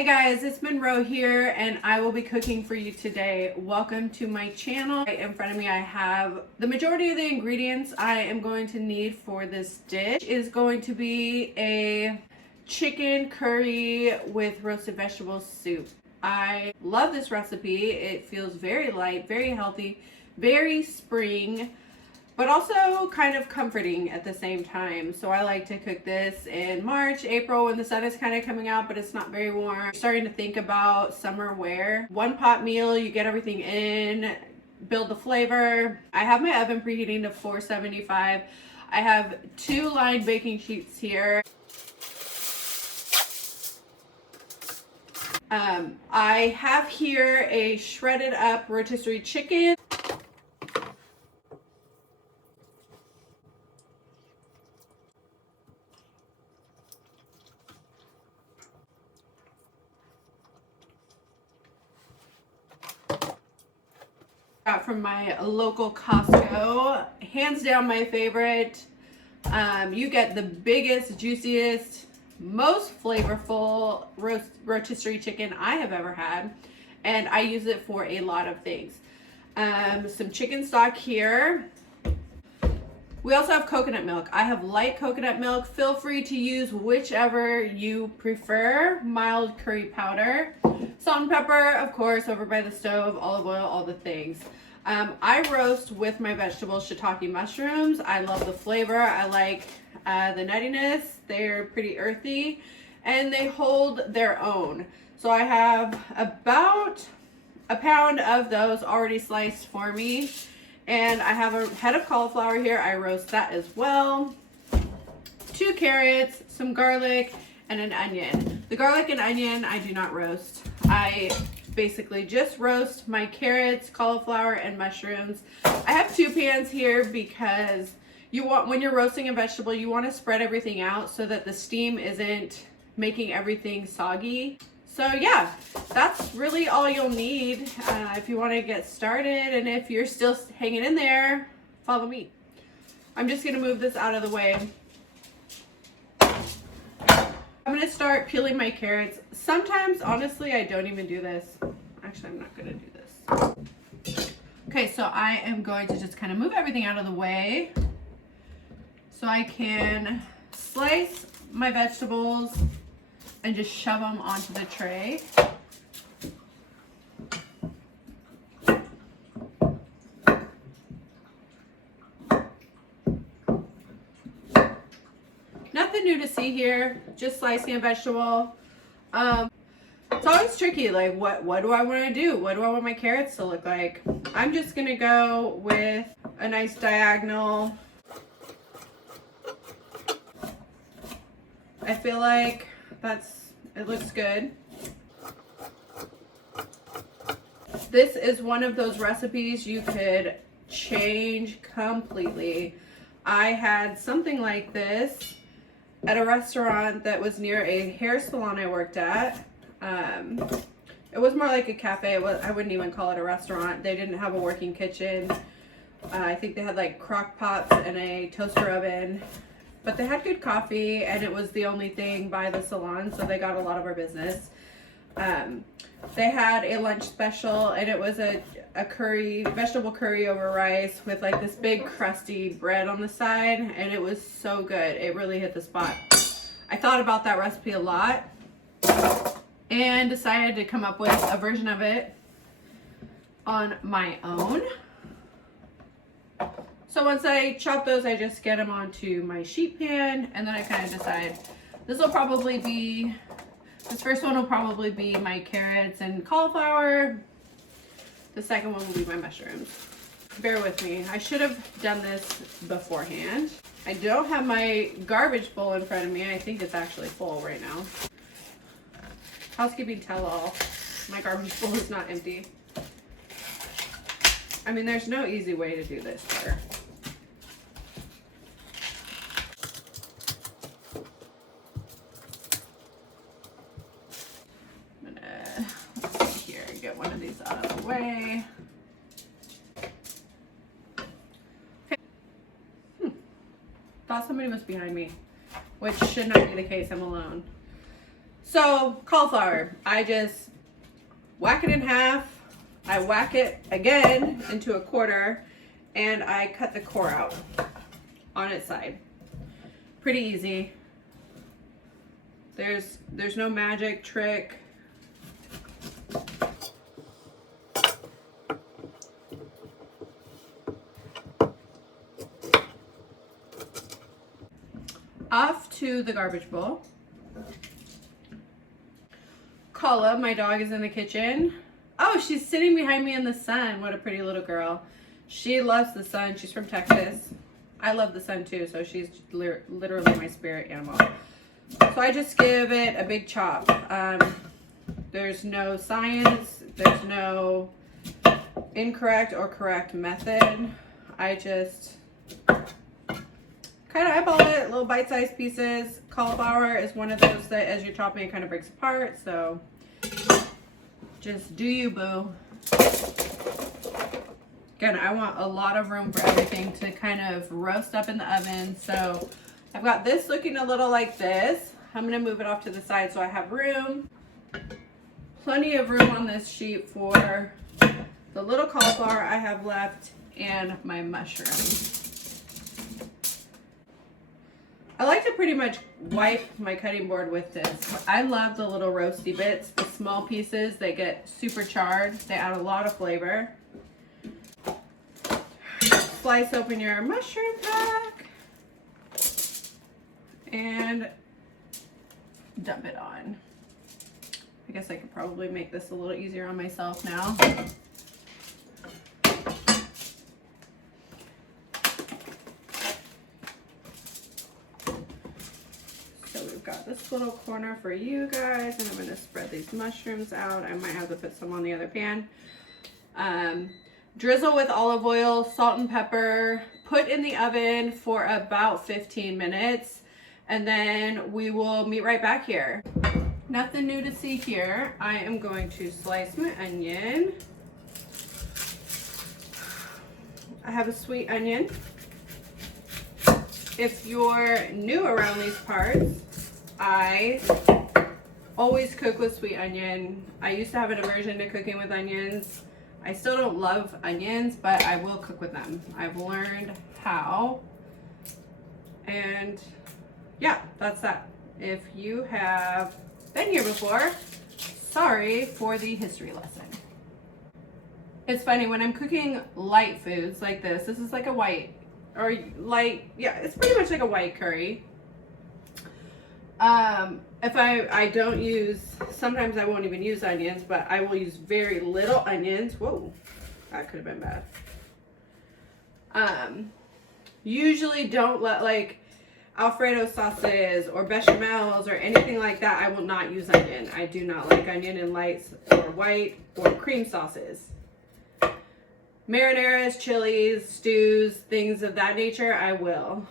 Hey guys, it's Monroe here and I will be cooking for you today. Welcome to my channel. Right in front of me I have the majority of the ingredients I am going to need for this dish. Is going to be a chicken curry with roasted vegetable soup. I love this recipe. It feels very light, very healthy, very spring, but also kind of comforting at the same time. So I like to cook this in March, April when the sun is kind of coming out, but it's not very warm. I'm starting to think about summer wear. One pot meal, you get everything in, build the flavor. I have my oven preheating to 475. I have 2 lined baking sheets here. I have here a shredded up rotisserie chicken. Got from my local Costco. Hands down my favorite. You get the biggest, juiciest, most flavorful rotisserie chicken I have ever had, and I use it for a lot of things. Some chicken stock here. We also have coconut milk. I have light coconut milk. Feel free to use whichever you prefer. Mild curry powder. Salt and pepper, of course, over by the stove. Olive oil, all the things. I roast with my vegetable shiitake mushrooms. I love the flavor. I like the nuttiness. They're pretty earthy and they hold their own. So I have about a pound of those already sliced for me. And I have a head of cauliflower here. I roast that as well. 2 carrots, some garlic, and an onion. The garlic and onion I do not roast. I basically just roast my carrots, cauliflower, and mushrooms. I have 2 pans here because when you're roasting a vegetable, you want to spread everything out so that the steam isn't making everything soggy. So yeah, that's really all you'll need if you want to get started, and if you're still hanging in there, follow me. I'm just going to move this out of the way. I'm going to start peeling my carrots. Sometimes, honestly, I don't even do this. Actually, I'm not going to do this. Okay, so I am going to just kind of move everything out of the way so I can slice my vegetables and just shove them onto the tray. Nothing new to see here, just slicing a vegetable. It's always tricky, like what do I want to do? What do I want my carrots to look like? I'm just gonna go with a nice diagonal. I feel like it looks good. This is one of those recipes you could change completely. I had something like this at a restaurant that was near a hair salon I worked at. It was more like a cafe. I wouldn't even call it a restaurant. They didn't have a working kitchen. I think they had like crock pots and a toaster oven. But they had good coffee, and it was the only thing by the salon, so they got a lot of our business. They had a lunch special, and it was a curry, vegetable curry over rice with like this big crusty bread on the side, and it was so good. It really hit the spot. I thought about that recipe a lot and decided to come up with a version of it on my own. So once I chop those, I just get them onto my sheet pan, and then I kind of decide this first one will probably be my carrots and cauliflower. The second one will be my mushrooms. Bear with me. I should have done this beforehand. I don't have my garbage bowl in front of me. I think it's actually full right now. Housekeeping tell-all. My garbage bowl is not empty. I mean, there's no easy way to do this here. Let's see here, get one of these out of the way. Okay. Thought somebody was behind me, which should not be the case. I'm alone. So cauliflower, I just whack it in half. I whack it again into a quarter, and I cut the core out on its side. Pretty easy. There's no magic trick. Off to the garbage bowl. Kala, my dog, is in the kitchen. Oh, she's sitting behind me in the sun. What a pretty little girl. She loves the sun. She's from Texas. I love the sun too, so she's literally my spirit animal. So I just give it a big chop. There's no science. There's no incorrect or correct method. I just kind of eyeball it, little bite-sized pieces. Cauliflower is one of those that as you're chopping it kind of breaks apart, so just do you, boo. Again, I want a lot of room for everything to kind of roast up in the oven, so I've got this looking a little like this. I'm gonna move it off to the side so I have room. Plenty of room on this sheet for the little cauliflower I have left and my mushrooms. I like to pretty much wipe my cutting board with this. I love the little roasty bits, the small pieces. They get super charred. They add a lot of flavor. Slice open your mushroom pack and dump it on. I guess I could probably make this a little easier on myself now. Got this little corner for you guys, and I'm going to spread these mushrooms out. I might have to put some on the other pan. Drizzle with olive oil, salt and pepper, put in the oven for about 15 minutes, and then we will meet right back here. Nothing new to see here. I am going to slice my onion. I have a sweet onion. If you're new around these parts, I always cook with sweet onion. I used to have an aversion to cooking with onions. I still don't love onions, but I will cook with them. I've learned how. And yeah, that's that. If you have been here before, sorry for the history lesson. It's funny, when I'm cooking light foods like this is like a white, or light, yeah, it's pretty much like a white curry. If I don't use, sometimes I won't even use onions, but I will use very little onions. Whoa, that could have been bad. Usually don't let, like Alfredo sauces or bechamels or anything like that, I will not use onion. I do not like onion in lights or white or cream sauces. Marinaras, chilies, stews, things of that nature, I will.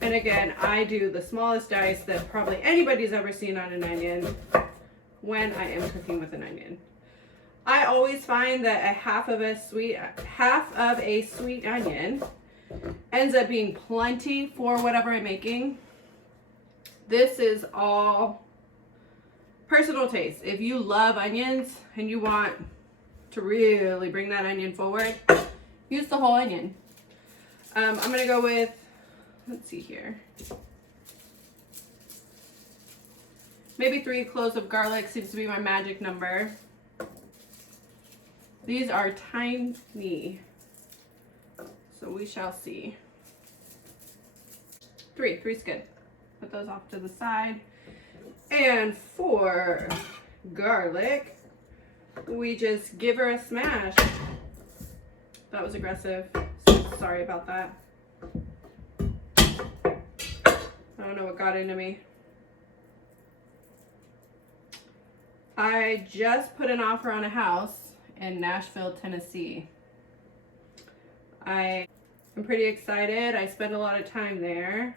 And again, I do the smallest dice that probably anybody's ever seen on an onion when I am cooking with an onion. I always find that half of a sweet onion ends up being plenty for whatever I'm making. This is all personal taste. If you love onions and you want to really bring that onion forward, use the whole onion. I'm gonna go with, let's see here, maybe 3 cloves of garlic seems to be my magic number. These are tiny, so we shall see. 3's good. Put those off to the side. And for garlic, we just give her a smash. That was aggressive. Sorry about that. I don't know what got into me. I just put an offer on a house in Nashville, Tennessee. I am pretty excited. I spend a lot of time there.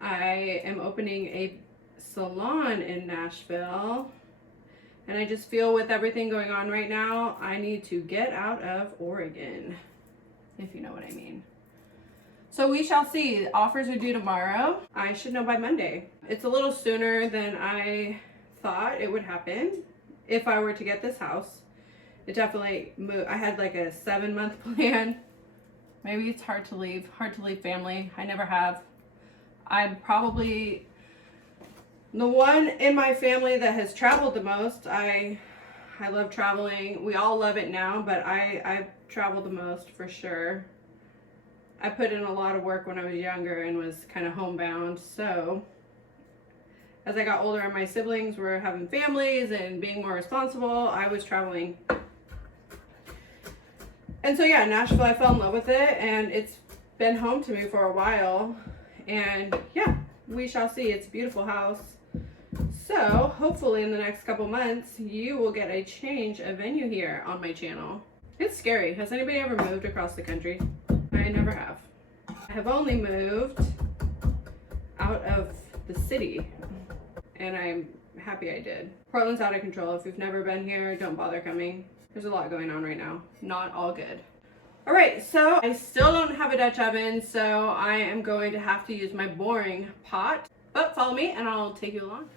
I am opening a salon in Nashville, and I just feel with everything going on right now, I need to get out of Oregon, if you know what I mean. So we shall see. Offers are due tomorrow. I should know by Monday. It's a little sooner than I thought it would happen if I were to get this house. It definitely moved. I had like a 7-month plan. Maybe it's hard to leave family. I never have. I'm probably the one in my family that has traveled the most. I love traveling. We all love it now, but I've traveled the most for sure. I put in a lot of work when I was younger and was kind of homebound. So as I got older and my siblings were having families and being more responsible, I was traveling. And so yeah, Nashville, I fell in love with it, and it's been home to me for a while. And yeah, we shall see. It's a beautiful house. So hopefully in the next couple months, you will get a change of venue here on my channel. It's scary. Has anybody ever moved across the country? I never have. I have only moved out of the city, and I'm happy I did. Portland's out of control. If you've never been here, don't bother coming. There's a lot going on right now. Not all good. All right, so I still don't have a Dutch oven, so I am going to have to use my boring pot. But follow me and I'll take you along.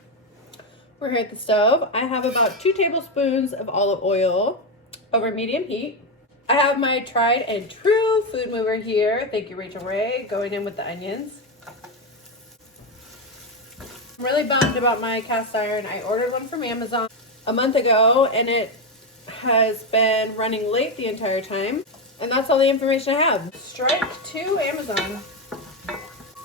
We're here at the stove. I have about 2 tablespoons of olive oil over medium heat. I have my tried and true food mover here. Thank you, Rachel Ray, going in with the onions. I'm really bummed about my cast iron. I ordered one from Amazon a month ago, and it has been running late the entire time. And that's all the information I have. Strike to Amazon.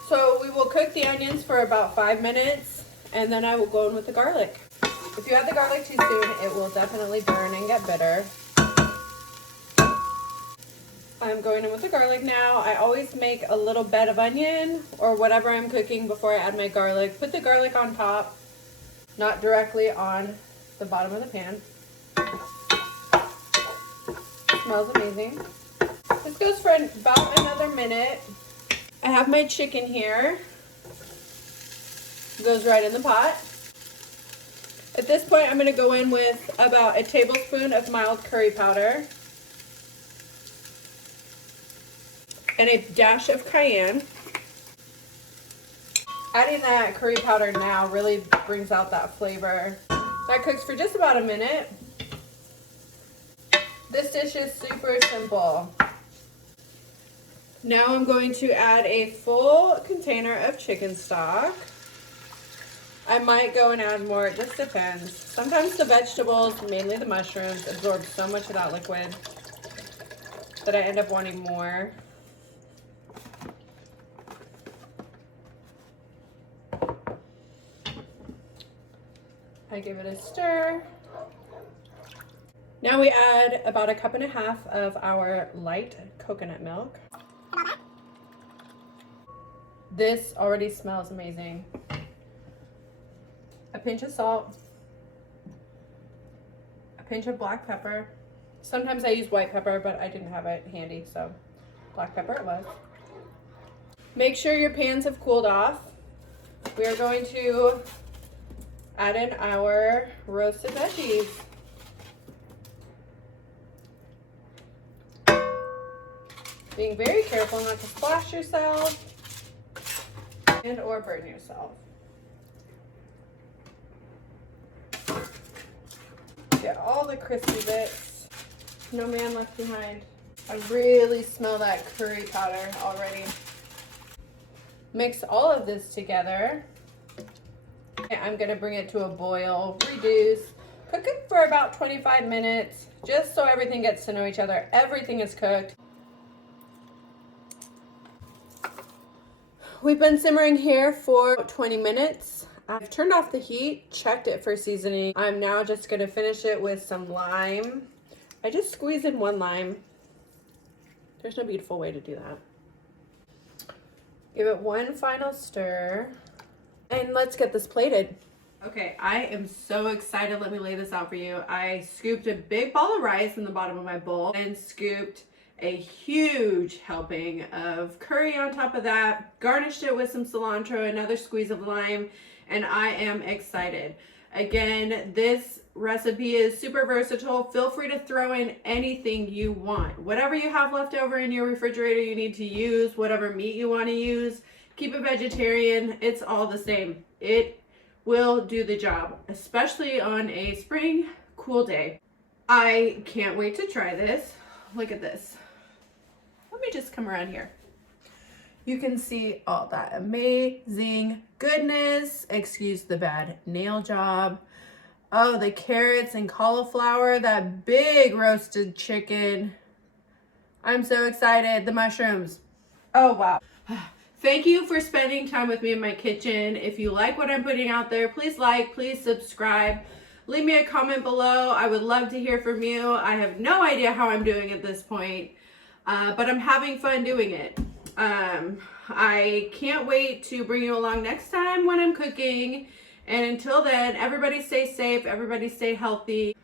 So we will cook the onions for about 5 minutes, and then I will go in with the garlic. If you add the garlic too soon, it will definitely burn and get bitter. I'm going in with the garlic now. I always make a little bed of onion or whatever I'm cooking before I add my garlic. Put the garlic on top, not directly on the bottom of the pan. Smells amazing. This goes for about another minute. I have my chicken here. It goes right in the pot. At this point, I'm going to go in with about a tablespoon of mild curry powder and a dash of cayenne. Adding that curry powder now really brings out that flavor. That cooks for just about a minute. This dish is super simple. Now I'm going to add a full container of chicken stock. I might go and add more, it just depends. Sometimes the vegetables, mainly the mushrooms, absorb so much of that liquid that I end up wanting more. I give it a stir. Now we add about 1.5 cups of our light coconut milk. This already smells amazing. A pinch of salt, a pinch of black pepper. Sometimes I use white pepper, but I didn't have it handy, so black pepper it was. Make sure your pans have cooled off. We are going to add in our roasted veggies. Being very careful not to splash yourself and or burn yourself. Get all the crispy bits. No man left behind. I really smell that curry powder already. Mix all of this together. I'm gonna bring it to a boil, reduce, cook it for about 25 minutes, just so everything gets to know each other. Everything is cooked. We've been simmering here for 20 minutes. I've turned off the heat, checked it for seasoning. I'm now just gonna finish it with some lime. I just squeeze in 1 lime. There's no beautiful way to do that. Give it 1 final stir, and let's get this plated. Okay, I am so excited. Let me lay this out for you. I scooped a big ball of rice in the bottom of my bowl and scooped a huge helping of curry on top of that, garnished it with some cilantro, another squeeze of lime, and I am excited. Again, this recipe is super versatile. Feel free to throw in anything you want. Whatever you have left over in your refrigerator you need to use, whatever meat you want to use, keep it vegetarian, it's all the same. It will do the job, especially on a spring cool day. I can't wait to try this. Look at this. Let me just come around here. You can see all that amazing goodness. Excuse the bad nail job. Oh, the carrots and cauliflower, that big roasted chicken. I'm so excited. The mushrooms. Oh, wow. Thank you for spending time with me in my kitchen. If you like what I'm putting out there, please like, please subscribe. Leave me a comment below. I would love to hear from you. I have no idea how I'm doing at this point, but I'm having fun doing it. I can't wait to bring you along next time when I'm cooking. And until then, everybody stay safe, everybody stay healthy.